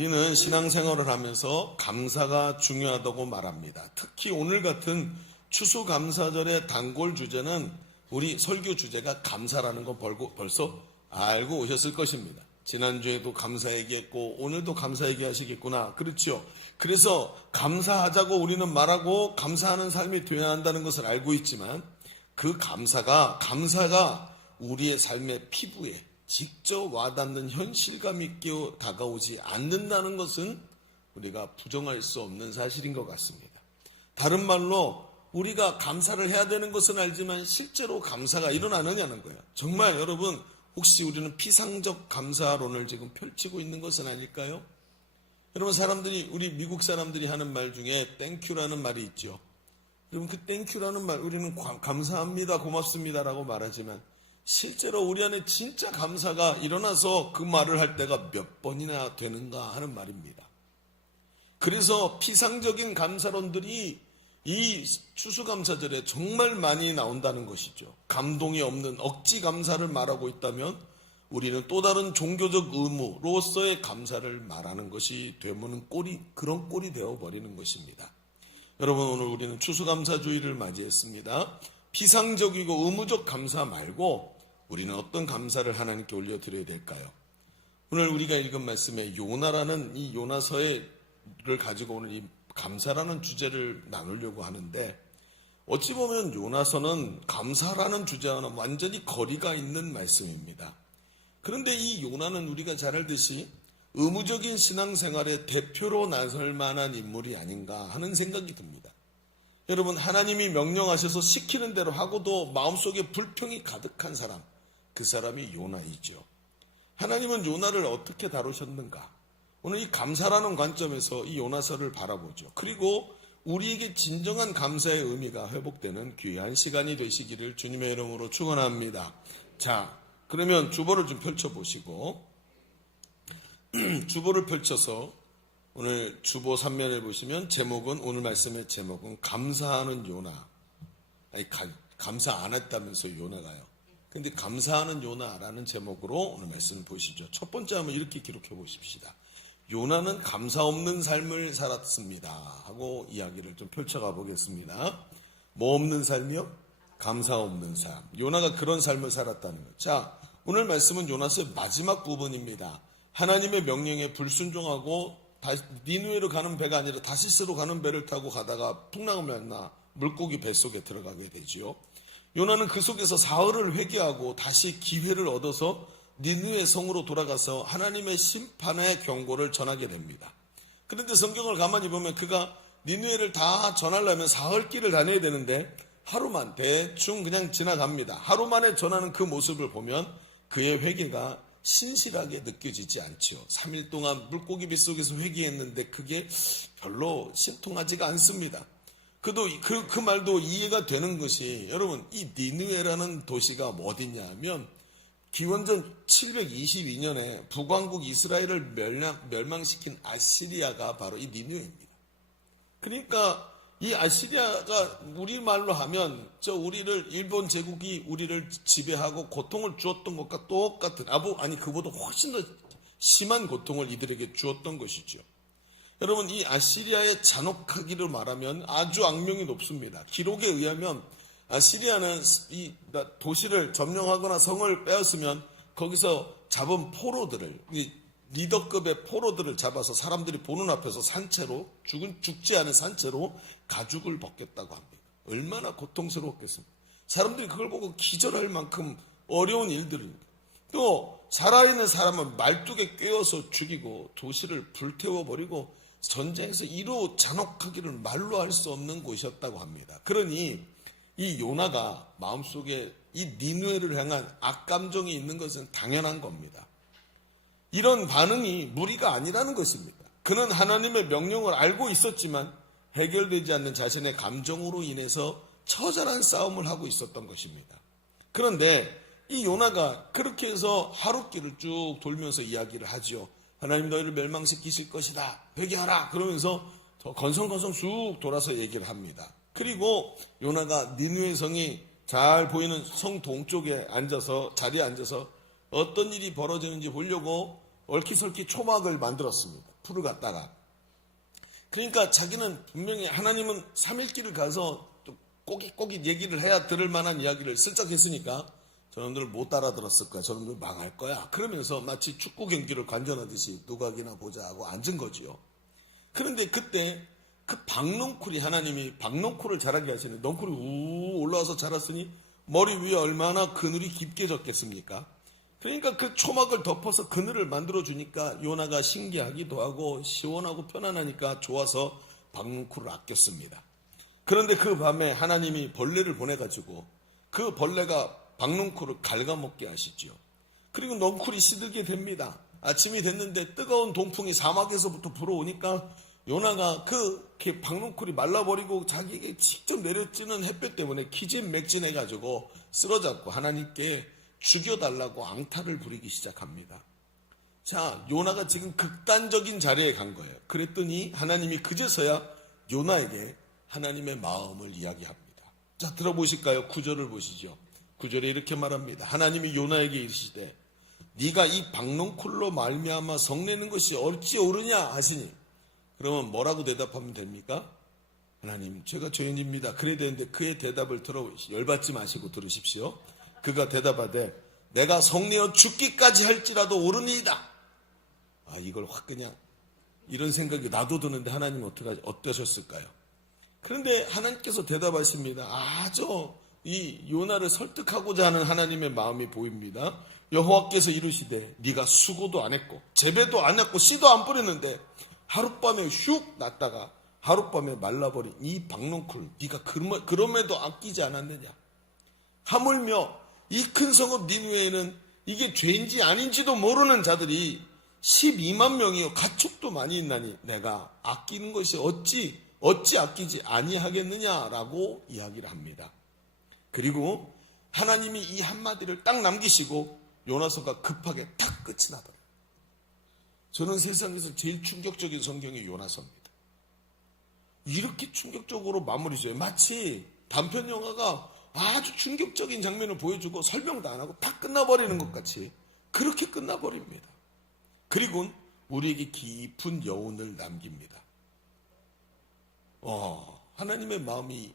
우리는 신앙생활을 하면서 감사가 중요하다고 말합니다. 특히 오늘 같은 추수감사절의 단골 주제는 우리 설교 주제가 감사라는 거 벌써 알고 오셨을 것입니다. 지난주에도 감사 얘기했고 오늘도 감사 얘기하시겠구나. 그렇죠. 그래서 감사하자고 우리는 말하고 감사하는 삶이 되어야 한다는 것을 알고 있지만 그 감사가 우리의 삶의 피부에 직접 와닿는 현실감 있게 다가오지 않는다는 것은 우리가 부정할 수 없는 사실인 것 같습니다. 다른 말로 우리가 감사를 해야 되는 것은 알지만 실제로 감사가 일어나느냐는 거예요. 정말 여러분 혹시 우리는 피상적 감사론을 지금 펼치고 있는 것은 아닐까요? 여러분 우리 미국 사람들이 하는 말 중에 땡큐라는 말이 있죠. 여러분 그 땡큐라는 말 우리는 감사합니다 고맙습니다라고 말하지만 실제로 우리 안에 진짜 감사가 일어나서 그 말을 할 때가 몇 번이나 되는가 하는 말입니다. 그래서 피상적인 감사론들이 이 추수감사절에 정말 많이 나온다는 것이죠. 감동이 없는 억지 감사를 말하고 있다면 우리는 또 다른 종교적 의무로서의 감사를 말하는 것이 되면 그런 꼴이 되어버리는 것입니다. 여러분 오늘 우리는 추수감사주의를 맞이했습니다. 피상적이고 의무적 감사 말고 우리는 어떤 감사를 하나님께 올려드려야 될까요? 오늘 우리가 읽은 말씀에 요나라는 이 요나서를 가지고 오늘 이 감사라는 주제를 나누려고 하는데 어찌 보면 요나서는 감사라는 주제와는 완전히 거리가 있는 말씀입니다. 그런데 이 요나는 우리가 잘 알듯이 의무적인 신앙생활의 대표로 나설 만한 인물이 아닌가 하는 생각이 듭니다. 여러분 하나님이 명령하셔서 시키는 대로 하고도 마음속에 불평이 가득한 사람, 그 사람이 요나이죠. 하나님은 요나를 어떻게 다루셨는가? 오늘 이 감사라는 관점에서 이 요나서를 바라보죠. 그리고 우리에게 진정한 감사의 의미가 회복되는 귀한 시간이 되시기를 주님의 이름으로 축원합니다. 자, 그러면 주보를 좀 펼쳐보시고 주보를 펼쳐서 오늘 주보 3면을 보시면 오늘 말씀의 제목은 감사하는 요나. 감사 안 했다면서 요나가요. 근데 감사하는 요나라는 제목으로 오늘 말씀을 보시죠. 첫 번째 한번 이렇게 기록해 보십시다. 요나는 감사 없는 삶을 살았습니다 하고 이야기를 좀 펼쳐가 보겠습니다. 뭐 없는 삶이요? 감사 없는 삶. 요나가 그런 삶을 살았다는 것. 자, 오늘 말씀은 요나서의 마지막 부분입니다. 하나님의 명령에 불순종하고 니느웨로 가는 배가 아니라 다시스로 가는 배를 타고 가다가 풍랑을 만나 물고기 뱃속에 들어가게 되지요. 요나는 그 속에서 사흘을 회개하고 다시 기회를 얻어서 니느웨 성으로 돌아가서 하나님의 심판의 경고를 전하게 됩니다. 그런데 성경을 가만히 보면 그가 니느웨를 다 전하려면 사흘길을 다녀야 되는데 하루만 대충 그냥 지나갑니다. 하루 만에 전하는 그 모습을 보면 그의 회개가 신실하게 느껴지지 않죠. 3일 동안 물고기 뱃속에서 회개했는데 그게 별로 신통하지가 않습니다. 그 말도 이해가 되는 것이 여러분 이 니느웨라는 도시가 어디냐 하면 기원전 722년에 북왕국 이스라엘을 멸망시킨 아시리아가 바로 이 니느웨입니다. 그러니까 이 아시리아가 우리말로 하면 일본 제국이 우리를 지배하고 고통을 주었던 것과 똑같은 그보다 훨씬 더 심한 고통을 이들에게 주었던 것이죠. 여러분 이 아시리아의 잔혹하기를 말하면 아주 악명이 높습니다. 기록에 의하면 아시리아는 이 도시를 점령하거나 성을 빼앗으면 거기서 잡은 포로들을 리더급의 포로들을 잡아서 사람들이 보는 앞에서 죽지 않은 산채로 가죽을 벗겼다고 합니다. 얼마나 고통스러웠겠습니까? 사람들이 그걸 보고 기절할 만큼 어려운 일들입니다. 또 살아있는 사람은 말뚝에 꿰어서 죽이고 도시를 불태워버리고 전쟁에서 이루 잔혹하기를 말로 할 수 없는 곳이었다고 합니다. 그러니 이 요나가 마음속에 이 니느웨를 향한 악감정이 있는 것은 당연한 겁니다. 이런 반응이 무리가 아니라는 것입니다. 그는 하나님의 명령을 알고 있었지만 해결되지 않는 자신의 감정으로 인해서 처절한 싸움을 하고 있었던 것입니다. 그런데 이 요나가 그렇게 해서 하룻길을 쭉 돌면서 이야기를 하죠. 하나님 너희를 멸망시키실 것이다. 회개하라. 그러면서 건성건성 쭉 돌아서 얘기를 합니다. 그리고 요나가 니느웨 성이 잘 보이는 성 동쪽에 자리에 앉아서 어떤 일이 벌어지는지 보려고 얼키설키 초막을 만들었습니다. 풀을 갖다가. 그러니까 자기는 분명히 하나님은 3일길을 가서 또 꼬깃꼬깃 얘기를 해야 들을 만한 이야기를 슬쩍 했으니까 저놈들 못 알아들었을 거야. 저놈들 망할 거야. 그러면서 마치 축구 경기를 관전하듯이 누각이나 보자 하고 앉은 거지요. 그런데 그때 그 박넝쿨이 하나님이 박넝쿨을 자라게 하시는 넝쿨이 우 올라와서 자랐으니 머리 위에 얼마나 그늘이 깊게 졌겠습니까? 그러니까 그 초막을 덮어서 그늘을 만들어주니까 요나가 신기하기도 하고 시원하고 편안하니까 좋아서 박넝쿨을 아꼈습니다. 그런데 그 밤에 하나님이 벌레를 보내가지고 그 벌레가 박넝쿨을 갉아먹게 하시죠. 그리고 넝쿨이 시들게 됩니다. 아침이 됐는데 뜨거운 동풍이 사막에서부터 불어오니까 요나가 그 박넝쿨이 말라버리고 자기에게 직접 내려지는 햇볕 때문에 기진맥진해가지고 쓰러졌고 하나님께 죽여달라고 앙탈을 부리기 시작합니다. 자, 요나가 지금 극단적인 자리에 간 거예요. 그랬더니 하나님이 그제서야 요나에게 하나님의 마음을 이야기합니다. 자, 들어보실까요? 9절을 보시죠. 9절에 이렇게 말합니다. 하나님이 요나에게 이르시되 네가 이 박넝쿨로 말미암아 성내는 것이 어찌 옳으냐 하시니 그러면 뭐라고 대답하면 됩니까? 하나님, 제가 죄인입니다. 그래야 되는데 그의 대답을 열받지 마시고 들으십시오. 그가 대답하되 내가 성내어 죽기까지 할지라도 옳으니이다. 아, 이걸 확 그냥 이런 생각이 나도 드는데 하나님 어떠셨을까요? 그런데 하나님께서 대답하십니다. 아주 이 요나를 설득하고자 하는 하나님의 마음이 보입니다. 여호와께서 이르시되 네가 수고도 안 했고 재배도 안 했고 씨도 안 뿌렸는데 하룻밤에 휙 났다가 하룻밤에 말라버린 이 박넝쿨 네가 그럼에도 아끼지 않았느냐. 하물며 이 큰 성읍 니느웨에는 이게 죄인지 아닌지도 모르는 자들이 12만 명이요 가축도 많이 있나니 내가 아끼는 것이 어찌 아끼지 아니하겠느냐라고 이야기를 합니다. 그리고 하나님이 이 한마디를 딱 남기시고 요나서가 급하게 탁 끝이 나더라고요. 저는 세상에서 제일 충격적인 성경이 요나서입니다. 이렇게 충격적으로 마무리져요. 마치 단편 영화가 아주 충격적인 장면을 보여주고 설명도 안 하고 다 끝나버리는 것 같이 그렇게 끝나버립니다. 그리고 우리에게 깊은 여운을 남깁니다. 하나님의 마음이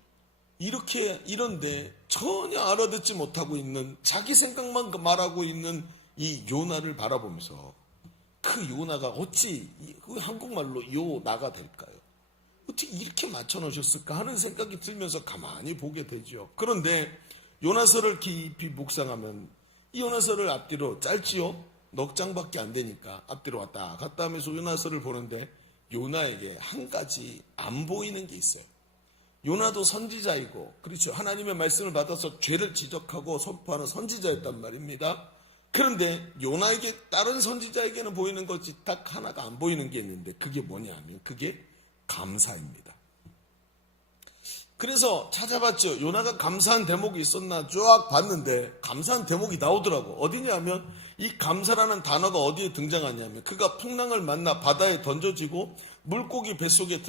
이런데 전혀 알아듣지 못하고 있는 자기 생각만 말하고 있는 이 요나를 바라보면서 그 요나가 어찌 한국말로 요나가 될까요? 어떻게 이렇게 맞춰놓으셨을까 하는 생각이 들면서 가만히 보게 되죠. 그런데 요나서를 깊이 묵상하면 이 요나서를 앞뒤로 짧지요? 넉 장밖에 안 되니까 앞뒤로 왔다 갔다 하면서 요나서를 보는데 요나에게 한 가지 안 보이는 게 있어요. 요나도 선지자이고 그렇죠. 하나님의 말씀을 받아서 죄를 지적하고 선포하는 선지자였단 말입니다. 그런데 요나에게 다른 선지자에게는 보이는 것이 딱 하나가 안 보이는 게 있는데 그게 뭐냐면 그게 감사입니다. 그래서 찾아봤죠. 요나가 감사한 대목이 있었나 쫙 봤는데 감사한 대목이 나오더라고. 어디냐면 이 감사라는 단어가 어디에 등장하냐면 그가 풍랑을 만나 바다에 던져지고 물고기 뱃속에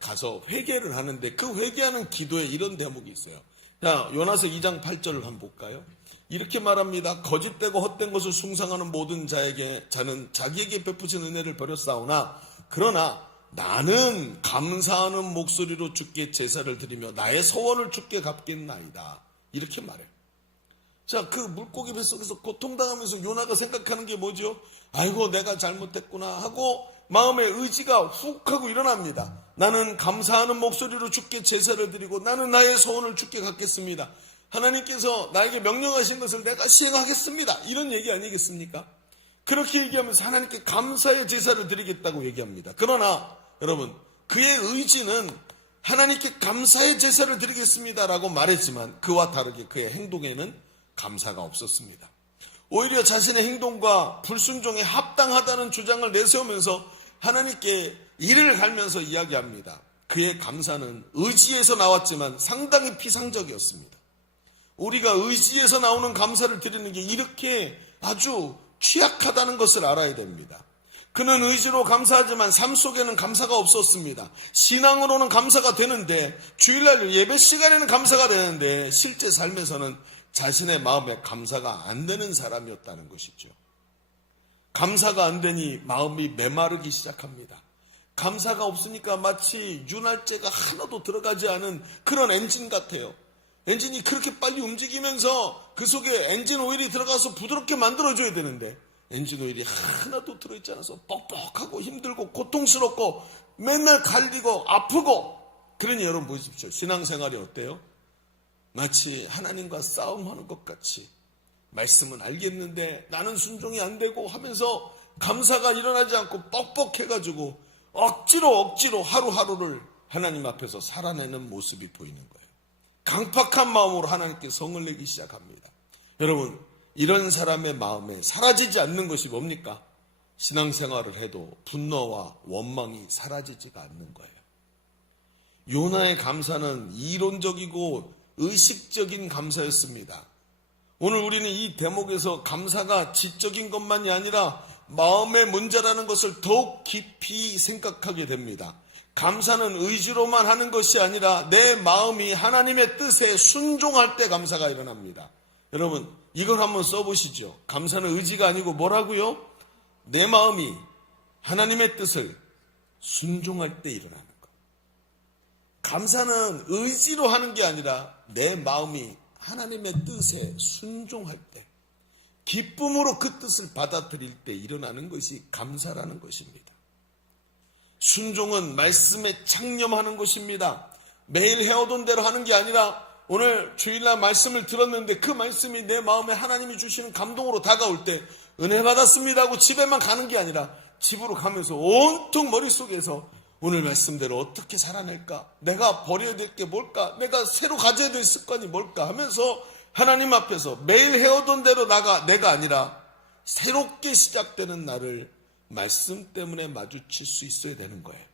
가서 회개를 하는데 그 회개하는 기도에 이런 대목이 있어요. 자, 요나서 2장 8절을 한번 볼까요? 이렇게 말합니다. 거짓되고 헛된 것을 숭상하는 모든 자는 자기에게 베푸신 은혜를 버렸사오나 그러나 나는 감사하는 목소리로 주께 제사를 드리며 나의 소원을 주께 갚겠나이다. 이렇게 말해요. 자, 그 물고기 뱃속에서 고통당하면서 요나가 생각하는 게 뭐죠? 아이고 내가 잘못했구나 하고 마음의 의지가 훅 하고 일어납니다. 나는 감사하는 목소리로 주께 제사를 드리고 나는 나의 소원을 주께 갚겠습니다. 하나님께서 나에게 명령하신 것을 내가 시행하겠습니다. 이런 얘기 아니겠습니까? 그렇게 얘기하면서 하나님께 감사의 제사를 드리겠다고 얘기합니다. 그러나 여러분 그의 의지는 하나님께 감사의 제사를 드리겠습니다라고 말했지만 그와 다르게 그의 행동에는 감사가 없었습니다. 오히려 자신의 행동과 불순종에 합당하다는 주장을 내세우면서 하나님께 이를 갈면서 이야기합니다. 그의 감사는 의지에서 나왔지만 상당히 피상적이었습니다. 우리가 의지에서 나오는 감사를 드리는 게 이렇게 아주 취약하다는 것을 알아야 됩니다. 그는 의지로 감사하지만 삶 속에는 감사가 없었습니다. 신앙으로는 감사가 되는데 주일날 예배 시간에는 감사가 되는데 실제 삶에서는 자신의 마음에 감사가 안 되는 사람이었다는 것이죠. 감사가 안 되니 마음이 메마르기 시작합니다. 감사가 없으니까 마치 윤활제가 하나도 들어가지 않은 그런 엔진 같아요. 엔진이 그렇게 빨리 움직이면서 그 속에 엔진 오일이 들어가서 부드럽게 만들어줘야 되는데 엔진 오일이 하나도 들어있지 않아서 뻑뻑하고 힘들고 고통스럽고 맨날 갈리고 아프고. 그러니 여러분 보십시오. 신앙생활이 어때요? 마치 하나님과 싸움하는 것 같이 말씀은 알겠는데 나는 순종이 안 되고 하면서 감사가 일어나지 않고 뻑뻑해가지고 억지로 하루하루를 하나님 앞에서 살아내는 모습이 보이는 거예요. 강팍한 마음으로 하나님께 성을 내기 시작합니다. 여러분, 이런 사람의 마음에 사라지지 않는 것이 뭡니까? 신앙생활을 해도 분노와 원망이 사라지지가 않는 거예요. 요나의 감사는 이론적이고 의식적인 감사였습니다. 오늘 우리는 이 대목에서 감사가 지적인 것만이 아니라 마음의 문제라는 것을 더욱 깊이 생각하게 됩니다. 감사는 의지로만 하는 것이 아니라 내 마음이 하나님의 뜻에 순종할 때 감사가 일어납니다. 여러분, 이걸 한번 써보시죠. 감사는 의지가 아니고 뭐라고요? 내 마음이 하나님의 뜻을 순종할 때 일어나는 것. 감사는 의지로 하는 게 아니라 내 마음이 하나님의 뜻에 순종할 때, 기쁨으로 그 뜻을 받아들일 때 일어나는 것이 감사라는 것입니다. 순종은 말씀에 창념하는 것입니다. 매일 해오던 대로 하는 게 아니라 오늘 주일날 말씀을 들었는데 그 말씀이 내 마음에 하나님이 주시는 감동으로 다가올 때 은혜 받았습니다 하고 집에만 가는 게 아니라 집으로 가면서 온통 머릿속에서 오늘 말씀대로 어떻게 살아낼까? 내가 버려야 될 게 뭘까? 내가 새로 가져야 될 습관이 뭘까? 하면서 하나님 앞에서 매일 해오던 대로 내가 아니라 새롭게 시작되는 날을 말씀 때문에 마주칠 수 있어야 되는 거예요.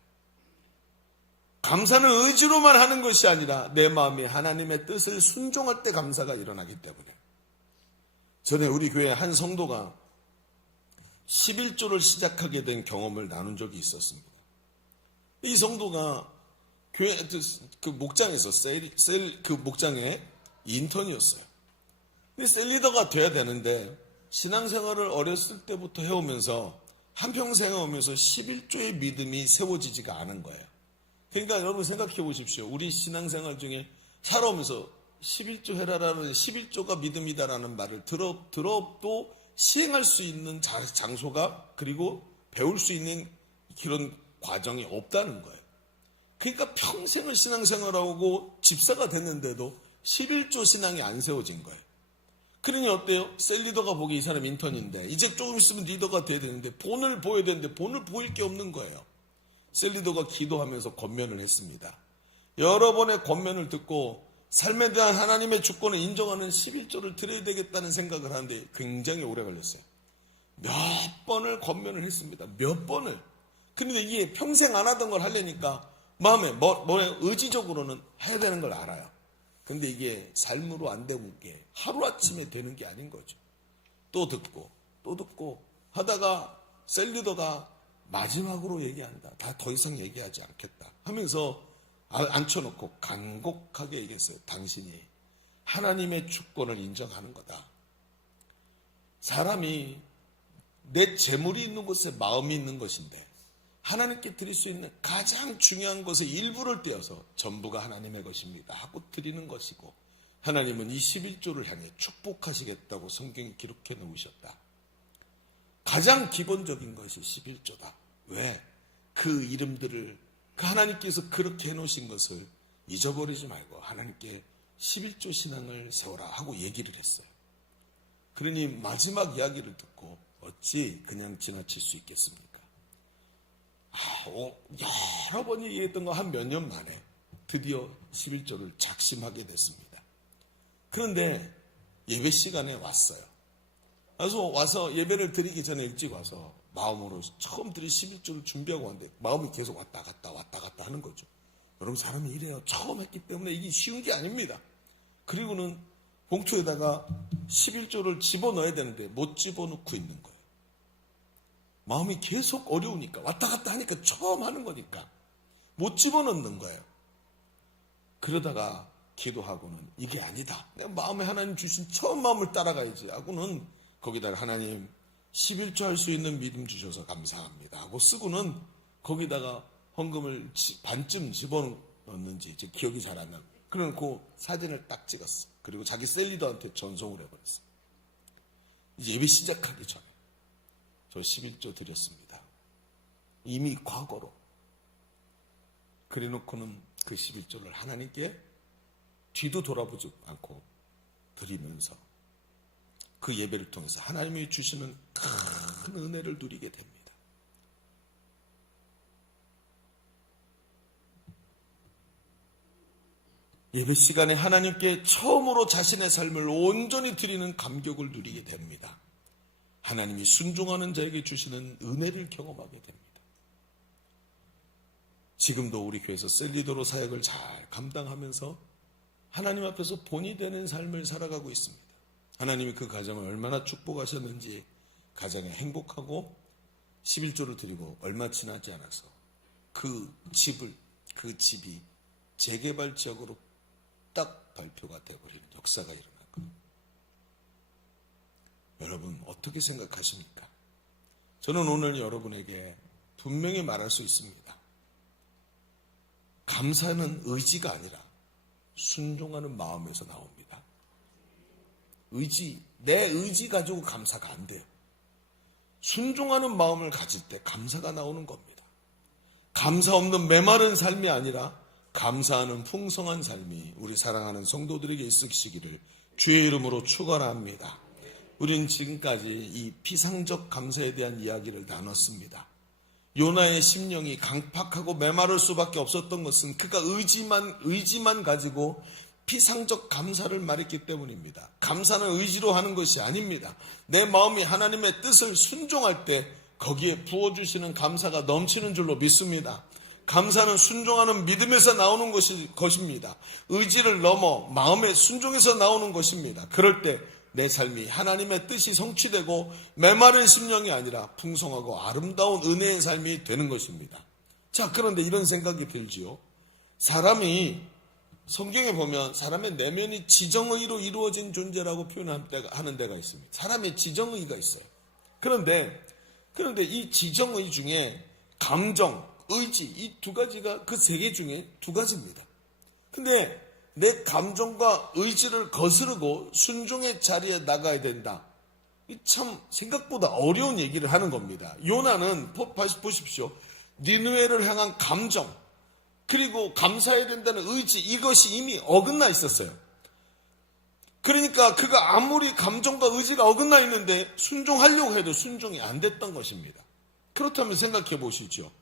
감사는 의지로만 하는 것이 아니라 내 마음이 하나님의 뜻을 순종할 때 감사가 일어나기 때문에. 전에 우리 교회 한 성도가 11조를 시작하게 된 경험을 나눈 적이 있었습니다. 이 성도가 교회 그 목장에서 그 목장의 인턴이었어요. 근데 셀리더가 돼야 되는데 신앙생활을 어렸을 때부터 해오면서 한평생 해오면서 11조의 믿음이 세워지지가 않은 거예요. 그러니까 여러분 생각해 보십시오. 우리 신앙생활 중에 살아오면서 11조 해라라는 11조가 믿음이다라는 말을 들어도 시행할 수 있는 장소가 그리고 배울 수 있는 그런 과정이 없다는 거예요. 그러니까 평생을 신앙생활하고 집사가 됐는데도 11조 신앙이 안 세워진 거예요. 그러니 어때요? 셀리더가 보기에 이 사람 인턴인데 이제 조금 있으면 리더가 돼야 되는데 본을 보여야 되는데 본을 보일 게 없는 거예요. 셀리더가 기도하면서 권면을 했습니다. 여러 번의 권면을 듣고 삶에 대한 하나님의 주권을 인정하는 11조를 드려야 되겠다는 생각을 하는데 굉장히 오래 걸렸어요. 몇 번을 권면을 했습니다. 몇 번을. 그런데 이게 평생 안 하던 걸 하려니까 마음에 의지적으로는 해야 되는 걸 알아요. 근데 이게 삶으로 안 되는 게 하루아침에 되는 게 아닌 거죠. 또 듣고 하다가 셀리더가 마지막으로 얘기한다. 다 더 이상 얘기하지 않겠다 하면서 앉혀놓고 간곡하게 얘기했어요. 당신이 하나님의 주권을 인정하는 거다. 사람이 내 재물이 있는 곳에 마음이 있는 것인데 하나님께 드릴 수 있는 가장 중요한 것의 일부를 떼어서 전부가 하나님의 것입니다 하고 드리는 것이고 하나님은 이 11조를 향해 축복하시겠다고 성경에 기록해 놓으셨다. 가장 기본적인 것이 11조다. 왜? 그 이름들을 그 하나님께서 그렇게 해놓으신 것을 잊어버리지 말고 하나님께 11조 신앙을 세워라 하고 얘기를 했어요. 그러니 마지막 이야기를 듣고 어찌 그냥 지나칠 수 있겠습니까? 여러 번이 얘기했던 거 한 몇 년 만에 드디어 11조를 작심하게 됐습니다. 그런데 예배 시간에 왔어요. 그래서 와서 예배를 드리기 전에 일찍 와서 마음으로 처음 드릴 11조를 준비하고 왔는데 마음이 계속 왔다 갔다 하는 거죠. 여러분 사람이 이래요. 처음 했기 때문에 이게 쉬운 게 아닙니다. 그리고는 봉투에다가 11조를 집어넣어야 되는데 못 집어넣고 있는 거예요. 마음이 계속 어려우니까 왔다 갔다 하니까 처음 하는 거니까 못 집어넣는 거예요. 그러다가 기도하고는 이게 아니다. 내 마음에 하나님 주신 처음 마음을 따라가야지 하고는 거기다가 하나님 11조 할 수 있는 믿음 주셔서 감사합니다 하고 쓰고는 거기다가 헌금을 반쯤 집어넣는지 이제 기억이 잘 안 나요. 그래놓고 사진을 딱 찍었어. 그리고 자기 셀리더한테 전송을 해버렸어. 이제 예배 시작하기 전에 저 11조 드렸습니다. 이미 과거로. 그래놓고는 그 11조를 하나님께 뒤도 돌아보지 않고 드리면서 그 예배를 통해서 하나님이 주시는 큰 은혜를 누리게 됩니다. 예배 시간에 하나님께 처음으로 자신의 삶을 온전히 드리는 감격을 누리게 됩니다. 하나님이 순종하는 자에게 주시는 은혜를 경험하게 됩니다. 지금도 우리 교회에서 셀리더로 사역을 잘 감당하면서 하나님 앞에서 본이 되는 삶을 살아가고 있습니다. 하나님이 그 가정을 얼마나 축복하셨는지 가정에 행복하고 11조를 드리고 얼마 지나지 않아서 그 집이 재개발 지역으로 딱 발표가 되어버리는 역사가 일어났고, 여러분 어떻게 생각하십니까? 저는 오늘 여러분에게 분명히 말할 수 있습니다. 감사는 의지가 아니라 순종하는 마음에서 나옵니다. 내 의지 가지고 감사가 안 돼요. 순종하는 마음을 가질 때 감사가 나오는 겁니다. 감사 없는 메마른 삶이 아니라 감사하는 풍성한 삶이 우리 사랑하는 성도들에게 있으시기를 주의 이름으로 축원합니다. 우리는 지금까지 이 피상적 감사에 대한 이야기를 나눴습니다. 요나의 심령이 강팍하고 메마를 수밖에 없었던 것은 그가 의지만 가지고 피상적 감사를 말했기 때문입니다. 감사는 의지로 하는 것이 아닙니다. 내 마음이 하나님의 뜻을 순종할 때 거기에 부어주시는 감사가 넘치는 줄로 믿습니다. 감사는 순종하는 믿음에서 나오는 것입니다. 의지를 넘어 마음의 순종에서 나오는 것입니다. 그럴 때 내 삶이 하나님의 뜻이 성취되고 메마른 심령이 아니라 풍성하고 아름다운 은혜의 삶이 되는 것입니다. 자, 그런데 이런 생각이 들지요. 사람이 성경에 보면 사람의 내면이 지정의로 이루어진 존재라고 표현하는 데가 있습니다. 사람의 지정의가 있어요. 그런데 이 지정의 중에 감정, 의지, 이 두 가지가 그 세 개 중에 두 가지입니다. 근데 내 감정과 의지를 거스르고 순종의 자리에 나가야 된다. 참 생각보다 어려운 얘기를 하는 겁니다. 요나는 보십시오. 니느웨를 향한 감정, 그리고 감사해야 된다는 의지, 이것이 이미 어긋나 있었어요. 그러니까 그가 아무리 감정과 의지가 어긋나 있는데 순종하려고 해도 순종이 안 됐던 것입니다. 그렇다면 생각해 보시죠.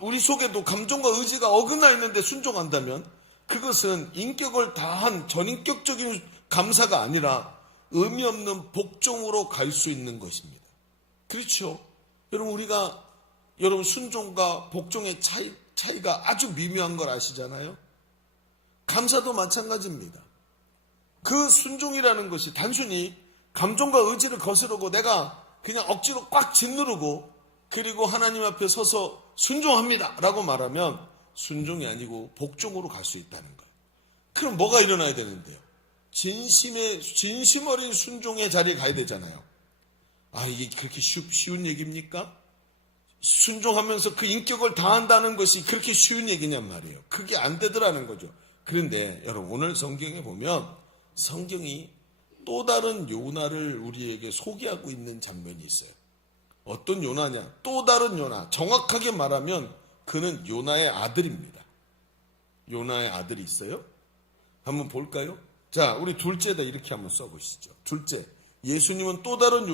우리 속에도 감정과 의지가 어긋나 있는데 순종한다면 그것은 인격을 다한 전인격적인 감사가 아니라 의미 없는 복종으로 갈 수 있는 것입니다. 그렇죠? 여러분 순종과 복종의 차이가 아주 미묘한 걸 아시잖아요? 감사도 마찬가지입니다. 그 순종이라는 것이 단순히 감정과 의지를 거스르고 내가 그냥 억지로 꽉 짓누르고 그리고 하나님 앞에 서서 순종합니다 라고 말하면 순종이 아니고 복종으로 갈 수 있다는 거예요. 그럼 뭐가 일어나야 되는데요? 진심 어린 순종의 자리에 가야 되잖아요. 이게 그렇게 쉬운 얘기입니까? 순종하면서 그 인격을 다한다는 것이 그렇게 쉬운 얘기냔 말이에요. 그게 안 되더라는 거죠. 그런데 여러분 오늘 성경에 보면 성경이 또 다른 요나를 우리에게 소개하고 있는 장면이 있어요. 어떤 요나냐? 또 다른 요나. 정확하게 말하면 그는 요나의 아들입니다. 요나의 아들이 있어요? 한번 볼까요? 자, 우리 둘째다 이렇게 한번 써보시죠. 둘째, 예수님은 또 다른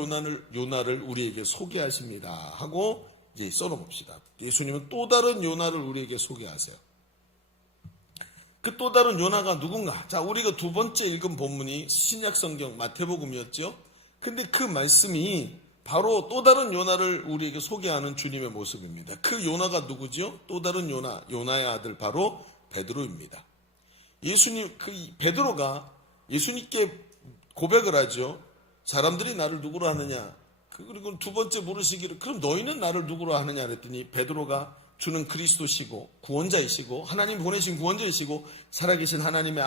요나를 우리에게 소개하십니다 하고 이제 써놓읍시다. 예수님은 또 다른 요나를 우리에게 소개하세요. 그 또 다른 요나가 누군가? 자, 우리가 두 번째 읽은 본문이 신약성경 마태복음이었죠. 근데 그 말씀이 바로 또 다른 요나를 우리에게 소개하는 주님의 모습입니다. 그 요나가 누구죠? 또 다른 요나의 아들 바로 베드로입니다. 베드로가 예수님께 고백을 하죠. 사람들이 나를 누구로 하느냐? 그리고 두 번째 물으시기를 그럼 너희는 나를 누구로 하느냐 그랬더니 베드로가 주는 그리스도시고 구원자이시고 하나님 보내신 구원자이시고 살아계신 하나님의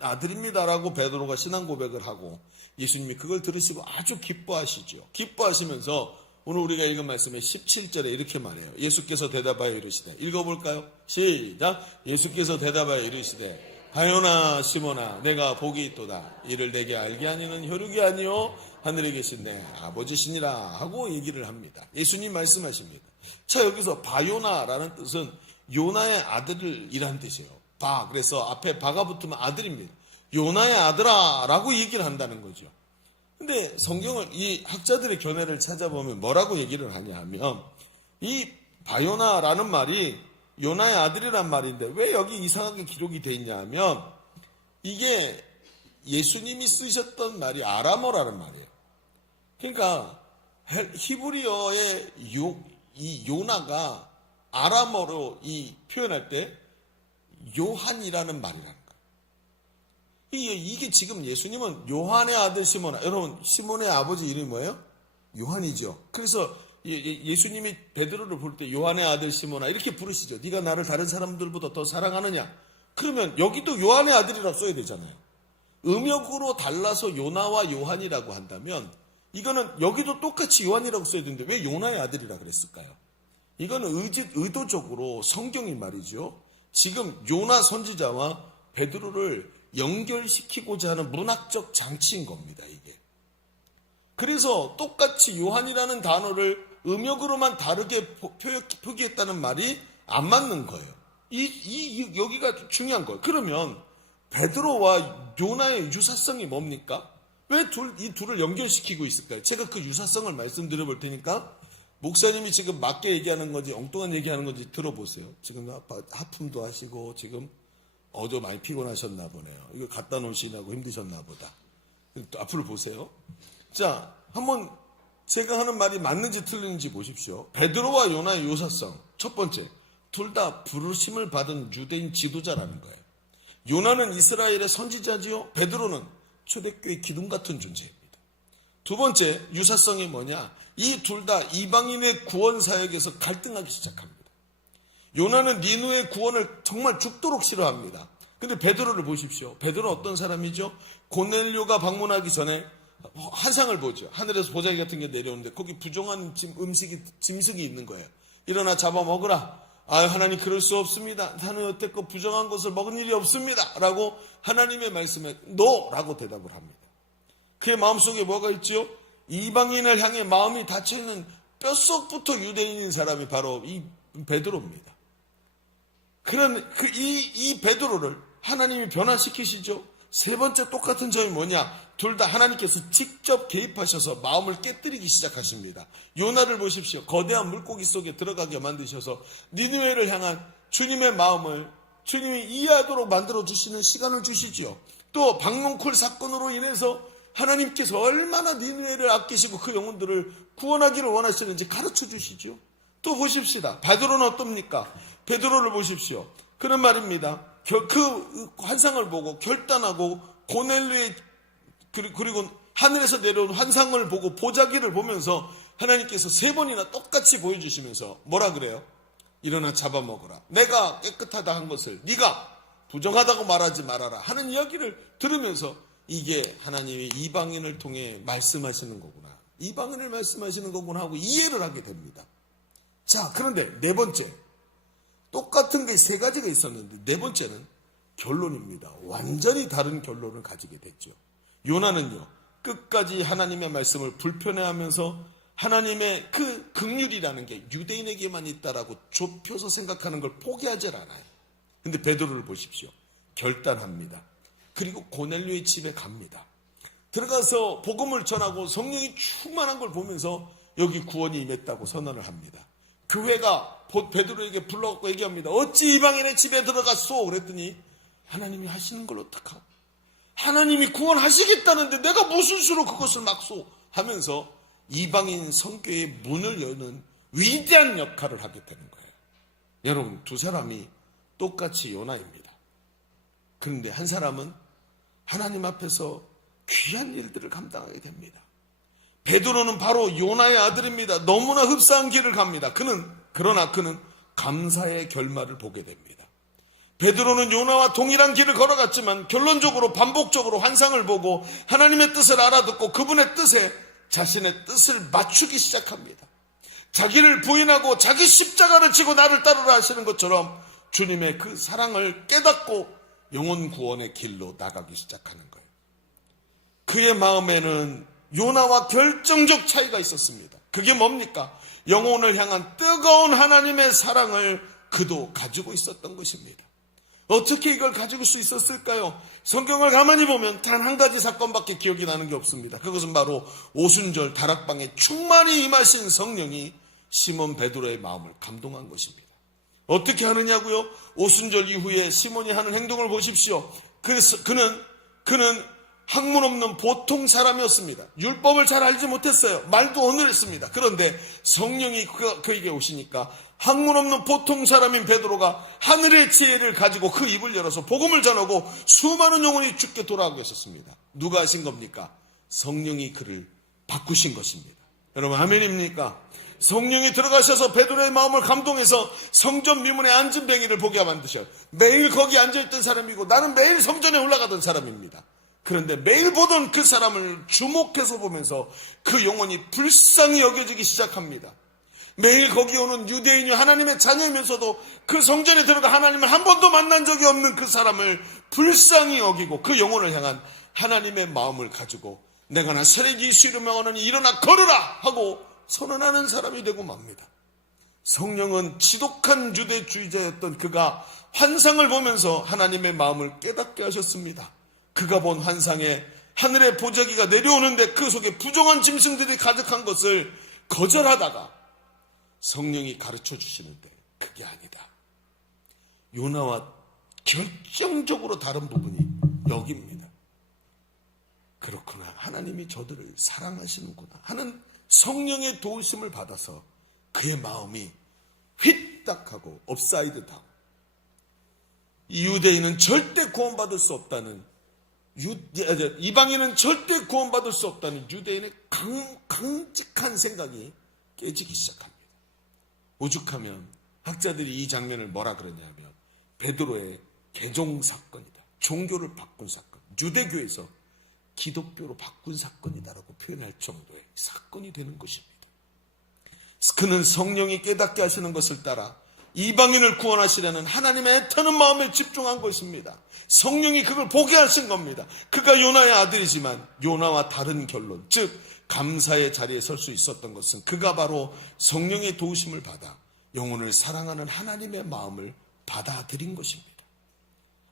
아들입니다라고 베드로가 신앙 고백을 하고 예수님이 그걸 들으시고 아주 기뻐하시죠. 기뻐하시면서 오늘 우리가 읽은 말씀의 17절에 이렇게 말해요. 예수께서 대답하여 이르시되, 읽어볼까요? 시작. 예수께서 대답하여 이르시되, 바요나 시몬아 내가 복이 있도다. 이를 내게 알게 하니는 혈육이 아니요 하늘에 계신 내 아버지시니라 하고 얘기를 합니다. 예수님 말씀하십니다. 자, 여기서 바요나라는 뜻은 요나의 아들이란 뜻이에요. 바, 그래서 앞에 바가 붙으면 아들입니다. 요나의 아들아 라고 얘기를 한다는 거죠. 근데 성경을 이 학자들의 견해를 찾아보면 뭐라고 얘기를 하냐 하면 이 바요나라는 말이 요나의 아들이란 말인데 왜 여기 이상하게 기록이 돼 있냐 하면 이게 예수님이 쓰셨던 말이 아람어라는 말이에요. 그러니까 히브리어의 이 요나가 아람어로 이 표현할 때 요한이라는 말이라는 거예요. 이게 지금 예수님은 요한의 아들 시몬아, 여러분 시몬의 아버지 이름이 뭐예요? 요한이죠. 그래서 예수님이 베드로를 부를 때 요한의 아들 시몬아 이렇게 부르시죠. 네가 나를 다른 사람들보다 더 사랑하느냐? 그러면 여기도 요한의 아들이라고 써야 되잖아요. 음역으로 달라서 요나와 요한이라고 한다면 이거는 여기도 똑같이 요한이라고 써야 되는데 왜 요나의 아들이라 그랬을까요? 이거는 의도적으로 성경이 말이죠. 지금 요나 선지자와 베드로를 연결시키고자 하는 문학적 장치인 겁니다, 이게. 그래서 똑같이 요한이라는 단어를 음역으로만 다르게 표기했다는 말이 안 맞는 거예요. 여기가 중요한 거예요. 그러면 베드로와 요나의 유사성이 뭡니까? 왜 이 둘을 연결시키고 있을까요? 제가 그 유사성을 말씀드려 볼 테니까 목사님이 지금 맞게 얘기하는 건지 엉뚱한 얘기하는 건지 들어보세요. 지금 하품도 하시고 지금 어제 많이 피곤하셨나 보네요. 이거 갖다 놓으시라고 힘드셨나 보다. 앞으로 보세요. 자, 한번 제가 하는 말이 맞는지 틀리는지 보십시오. 베드로와 요나의 유사성. 첫 번째, 둘 다 부르심을 받은 유대인 지도자라는 거예요. 요나는 이스라엘의 선지자지요. 베드로는 초대교회 기둥 같은 존재입니다. 두 번째, 유사성이 뭐냐? 이 둘 다 이방인의 구원 사역에서 갈등하기 시작합니다. 요나는 니누의 구원을 정말 죽도록 싫어합니다. 근데 베드로를 보십시오. 베드로는 어떤 사람이죠? 고넬료가 방문하기 전에 환상을 보죠. 하늘에서 보자기 같은 게 내려오는데 거기 부정한 짐승이 있는 거예요. 일어나 잡아먹으라. 하나님 그럴 수 없습니다. 나는 여태껏 부정한 것을 먹은 일이 없습니다. 라고 하나님의 말씀에 라고 대답을 합니다. 그의 마음속에 뭐가 있죠? 이방인을 향해 마음이 닫혀있는 뼛속부터 유대인인 사람이 바로 이 베드로입니다. 이 베드로를 하나님이 변화시키시죠. 세 번째 똑같은 점이 뭐냐? 둘 다 하나님께서 직접 개입하셔서 마음을 깨뜨리기 시작하십니다. 요나를 보십시오. 거대한 물고기 속에 들어가게 만드셔서 니느웨를 향한 주님의 마음을 주님이 이해하도록 만들어주시는 시간을 주시지요. 또 박농쿨 사건으로 인해서 하나님께서 얼마나 니느웨를 아끼시고 그 영혼들을 구원하기를 원하시는지 가르쳐 주시죠. 또 보십시다. 베드로는 어떻습니까? 베드로를 보십시오. 그런 말입니다. 그 환상을 보고 결단하고 고넬료의 그리고 하늘에서 내려온 환상을 보고 보자기를 보면서 하나님께서 세 번이나 똑같이 보여주시면서 뭐라 그래요? 일어나 잡아먹어라. 내가 깨끗하다 한 것을 네가 부정하다고 말하지 말아라 하는 이야기를 들으면서 이게 하나님의 이방인을 통해 말씀하시는 거구나. 이방인을 말씀하시는 거구나 하고 이해를 하게 됩니다. 자, 그런데 네 번째. 똑같은 게 세 가지가 있었는데 네 번째는 결론입니다. 완전히 다른 결론을 가지게 됐죠. 요나는요, 끝까지 하나님의 말씀을 불편해하면서 하나님의 그 긍휼이라는 게 유대인에게만 있다라고 좁혀서 생각하는 걸 포기하지 않아요. 근데 베드로를 보십시오. 결단합니다. 그리고 고넬료의 집에 갑니다. 들어가서 복음을 전하고 성령이 충만한 걸 보면서 여기 구원이 임했다고 선언을 합니다. 교회가 베드로에게 불러갖고 얘기합니다. 어찌 이방인의 집에 들어갔소? 그랬더니 하나님이 하시는 걸 어떡하? 하나님이 구원하시겠다는데 내가 무슨 수로 그것을 막소? 하면서 이방인 선교의 문을 여는 위대한 역할을 하게 되는 거예요. 여러분, 두 사람이 똑같이 요나입니다. 그런데 한 사람은 하나님 앞에서 귀한 일들을 감당하게 됩니다. 베드로는 바로 요나의 아들입니다. 너무나 흡사한 길을 갑니다. 그러나 그는 감사의 결말을 보게 됩니다. 베드로는 요나와 동일한 길을 걸어갔지만 결론적으로 반복적으로 환상을 보고 하나님의 뜻을 알아듣고 그분의 뜻에 자신의 뜻을 맞추기 시작합니다. 자기를 부인하고 자기 십자가를 지고 나를 따르라 하시는 것처럼 주님의 그 사랑을 깨닫고 영혼 구원의 길로 나가기 시작하는 거예요. 그의 마음에는 요나와 결정적 차이가 있었습니다. 그게 뭡니까? 영혼을 향한 뜨거운 하나님의 사랑을 그도 가지고 있었던 것입니다. 어떻게 이걸 가지고 수 있었을까요? 성경을 가만히 보면 단 한 가지 사건밖에 기억이 나는 게 없습니다. 그것은 바로 오순절 다락방에 충만히 임하신 성령이 시몬 베드로의 마음을 감동한 것입니다. 어떻게 하느냐고요? 오순절 이후에 시몬이 하는 행동을 보십시오. 그래서 그는 학문 없는 보통 사람이었습니다. 율법을 잘 알지 못했어요. 말도 어눌했습니다. 그런데 성령이 그에게 오시니까 학문 없는 보통 사람인 베드로가 하늘의 지혜를 가지고 그 입을 열어서 복음을 전하고 수많은 영혼이 주께 돌아오고 있었습니다. 누가 하신 겁니까? 성령이 그를 바꾸신 것입니다. 여러분 아멘입니까? 성령이 들어가셔서 베드로의 마음을 감동해서 성전 미문에 앉은 뱅이를 보게 만드셔요. 매일 거기 앉아있던 사람이고 나는 매일 성전에 올라가던 사람입니다. 그런데 매일 보던 그 사람을 주목해서 보면서 그 영혼이 불쌍히 여겨지기 시작합니다. 매일 거기 오는 유대인이 하나님의 자녀이면서도 그 성전에 들어가 하나님을 한 번도 만난 적이 없는 그 사람을 불쌍히 여기고 그 영혼을 향한 하나님의 마음을 가지고 내가 나사렛 예수로 명하노니 일어나 걸으라 하고 선언하는 사람이 되고 맙니다. 성령은 지독한 유대주의자였던 그가 환상을 보면서 하나님의 마음을 깨닫게 하셨습니다. 그가 본 환상에 하늘의 보자기가 내려오는데 그 속에 부정한 짐승들이 가득한 것을 거절하다가 성령이 가르쳐 주시는데 그게 아니다. 요나와 결정적으로 다른 부분이 여기입니다. 그렇구나. 하나님이 저들을 사랑하시는구나 하는 성령의 도우심을 받아서 그의 마음이 휘딱하고 업사이드 다운. 유대인은 절대 구원받을 수 없다는 이방인은 절대 구원받을 수 없다는 유대인의 강직한 생각이 깨지기 시작합니다. 오죽하면 학자들이 이 장면을 뭐라 그러냐면 베드로의 개종 사건이다. 종교를 바꾼 사건. 유대교에서 기독교로 바꾼 사건이다라고 표현할 정도의 사건이 되는 것입니다. 그는 성령이 깨닫게 하시는 것을 따라 이방인을 구원하시려는 하나님의 애타는 마음에 집중한 것입니다. 성령이 그걸 보게 하신 겁니다. 그가 요나의 아들이지만 요나와 다른 결론, 즉 감사의 자리에 설 수 있었던 것은 그가 바로 성령의 도우심을 받아 영혼을 사랑하는 하나님의 마음을 받아들인 것입니다.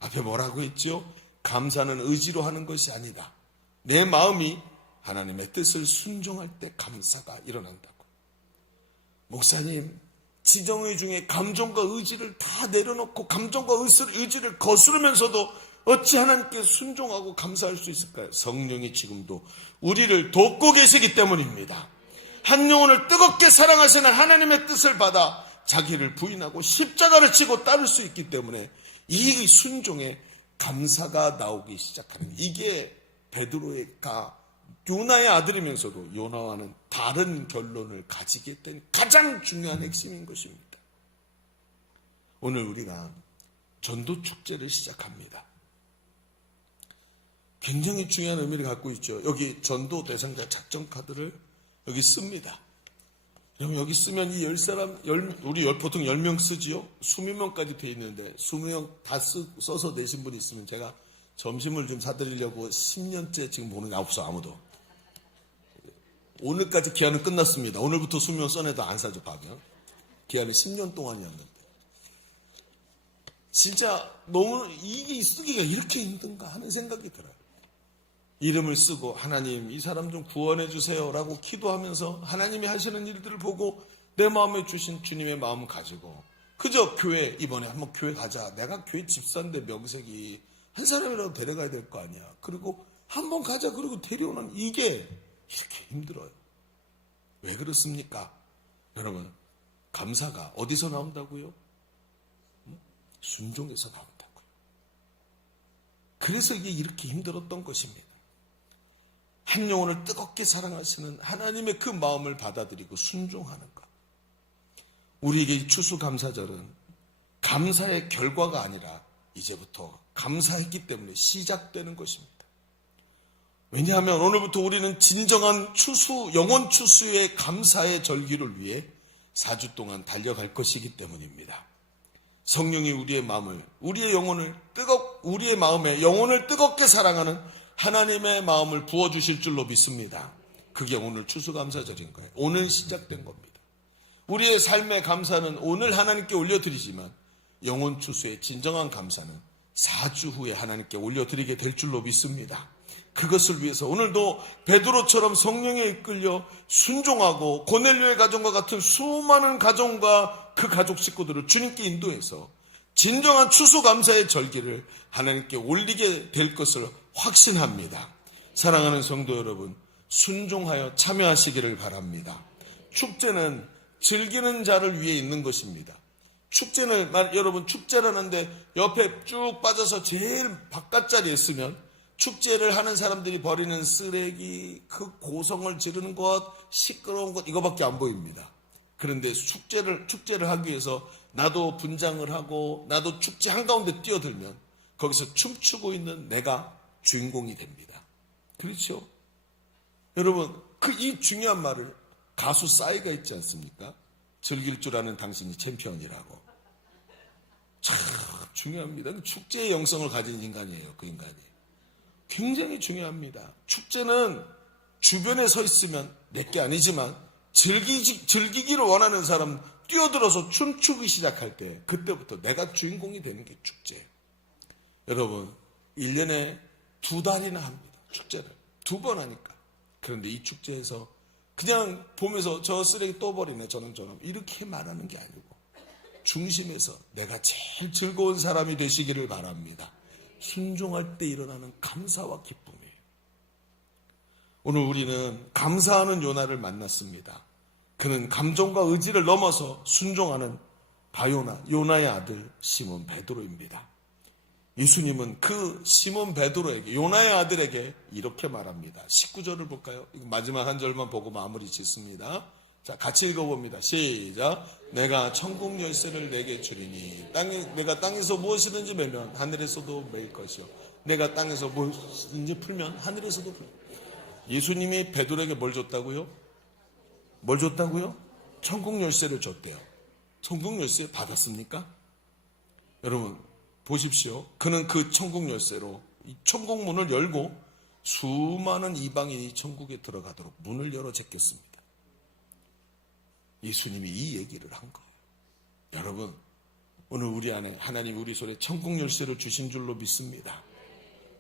앞에 뭐라고 했죠? 감사는 의지로 하는 것이 아니다. 내 마음이 하나님의 뜻을 순종할 때 감사가 일어난다고. 목사님, 지정의 중에 감정과 의지를 다 내려놓고 감정과 의지를 거스르면서도 어찌 하나님께 순종하고 감사할 수 있을까요? 성령이 지금도 우리를 돕고 계시기 때문입니다. 한 영혼을 뜨겁게 사랑하시는 하나님의 뜻을 받아 자기를 부인하고 십자가를 지고 따를 수 있기 때문에 이 순종에 감사가 나오기 시작하는, 이게 베드로가 요나의 아들이면서도 요나와는 다른 결론을 가지게 된 가장 중요한 핵심인 것입니다. 오늘 우리가 전도 축제를 시작합니다. 굉장히 중요한 의미를 갖고 있죠. 여기 전도 대상자 작전 카드를 여기 씁니다. 그럼 여기 쓰면 이 10사람, 우리 보통 10명 쓰지요? 20명까지 돼 있는데 20명 다 써서 내신 분이 있으면 제가 점심을 좀 사드리려고 10년째 지금 보는 게 없어, 아무도. 오늘까지 기한은 끝났습니다. 오늘부터 20명 써내도 안 사죠, 밥이요. 기한은 10년 동안이었는데. 진짜 너무 이게 쓰기가 이렇게 힘든가 하는 생각이 들어요. 이름을 쓰고 하나님 이 사람 좀 구원해 주세요 라고 기도하면서 하나님이 하시는 일들을 보고 내 마음에 주신 주님의 마음 가지고 그저 교회, 이번에 한번 교회 가자. 내가 교회 집사인데 명색이 한 사람이라도 데려가야 될 거 아니야. 그리고 한번 가자. 그리고 데려오는 이게 이렇게 힘들어요. 왜 그렇습니까? 여러분, 감사가 어디서 나온다고요? 순종에서 나온다고요. 그래서 이게 이렇게 힘들었던 것입니다. 한 영혼을 뜨겁게 사랑하시는 하나님의 그 마음을 받아들이고 순종하는 것. 우리에게 이 추수감사절은 감사의 결과가 아니라 이제부터 감사했기 때문에 시작되는 것입니다. 왜냐하면 오늘부터 우리는 진정한 추수, 영원 추수의 감사의 절기를 위해 4주 동안 달려갈 것이기 때문입니다. 성령이 우리의 마음을, 우리의 마음에 영혼을 뜨겁게 사랑하는 하나님의 마음을 부어주실 줄로 믿습니다. 그게 오늘 추수감사절인 거예요. 오늘 시작된 겁니다. 우리의 삶의 감사는 오늘 하나님께 올려드리지만 영혼 추수의 진정한 감사는 4주 후에 하나님께 올려드리게 될 줄로 믿습니다. 그것을 위해서 오늘도 베드로처럼 성령에 이끌려 순종하고 고넬료의 가정과 같은 수많은 가정과 그 가족 식구들을 주님께 인도해서 진정한 추수감사의 절기를 하나님께 올리게 될 것을 확신합니다. 사랑하는 성도 여러분, 순종하여 참여하시기를 바랍니다. 축제는 즐기는 자를 위해 있는 것입니다. 축제는, 여러분 축제를 하는데 옆에 쭉 빠져서 제일 바깥 자리에 있으면 축제를 하는 사람들이 버리는 쓰레기, 그 고성을 지르는 것, 시끄러운 것, 이거밖에 안 보입니다. 그런데 축제를 하기 위해서 나도 분장을 하고 나도 축제 한가운데 뛰어들면 거기서 춤추고 있는 내가 주인공이 됩니다. 그렇죠? 여러분, 이 중요한 말을 가수 싸이가 있지 않습니까? 즐길 줄 아는 당신이 챔피언이라고. 참 중요합니다. 축제의 영성을 가진 인간이에요. 그 인간이. 굉장히 중요합니다. 축제는 주변에 서 있으면 내게 아니지만 즐기기를 원하는 사람 뛰어들어서 춤추기 시작할 때 그때부터 내가 주인공이 되는 게 축제예요. 여러분 1년에 2달이나 합니다. 축제를 2번 하니까. 그런데 이 축제에서 그냥 보면서 저 쓰레기 또 버리네 저놈 이렇게 말하는 게 아니고 중심에서 내가 제일 즐거운 사람이 되시기를 바랍니다. 순종할 때 일어나는 감사와 기쁨이에요. 오늘 우리는 감사하는 요나를 만났습니다. 그는 감정과 의지를 넘어서 순종하는 바요나, 요나의 아들 시몬 베드로입니다. 예수님은 그 시몬 베드로에게, 요나의 아들에게 이렇게 말합니다. 19절을 볼까요? 마지막 한 절만 보고 마무리 짓습니다. 자, 같이 읽어봅니다. 시작. 내가 천국 열쇠를 내게 주리니 내가 땅에서 무엇이든지 매면 하늘에서도 매일 것이요 내가 땅에서 무엇이든지 풀면 하늘에서도 풀. 예수님이 베드로에게 뭘 줬다고요? 뭘 줬다고요? 천국 열쇠를 줬대요. 천국 열쇠 받았습니까? 여러분 보십시오. 그는 그 천국 열쇠로 이 천국 문을 열고 수많은 이방인이 천국에 들어가도록 문을 열어 제꼈습니다. 예수님이 이 얘기를 한 거예요. 여러분 오늘 우리 안에 하나님 우리 손에 천국 열쇠를 주신 줄로 믿습니다.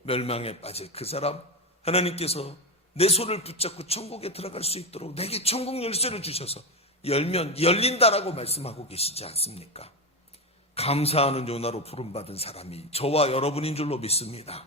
멸망에 빠질 그 사람 하나님께서 내 손을 붙잡고 천국에 들어갈 수 있도록 내게 천국 열쇠를 주셔서 열면 열린다라고 말씀하고 계시지 않습니까? 감사하는 요나로 부름받은 사람이 저와 여러분인 줄로 믿습니다.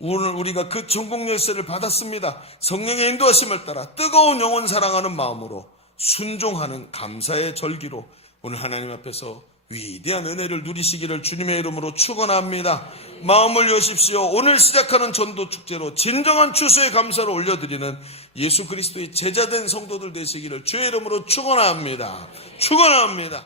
오늘 우리가 그 천국 열쇠를 받았습니다. 성령의 인도하심을 따라 뜨거운 영혼 사랑하는 마음으로 순종하는 감사의 절기로 오늘 하나님 앞에서 위대한 은혜를 누리시기를 주님의 이름으로 축원합니다. 마음을 여십시오. 오늘 시작하는 전도 축제로 진정한 추수의 감사를 올려드리는 예수 그리스도의 제자된 성도들 되시기를 주의 이름으로 축원합니다. 축원합니다.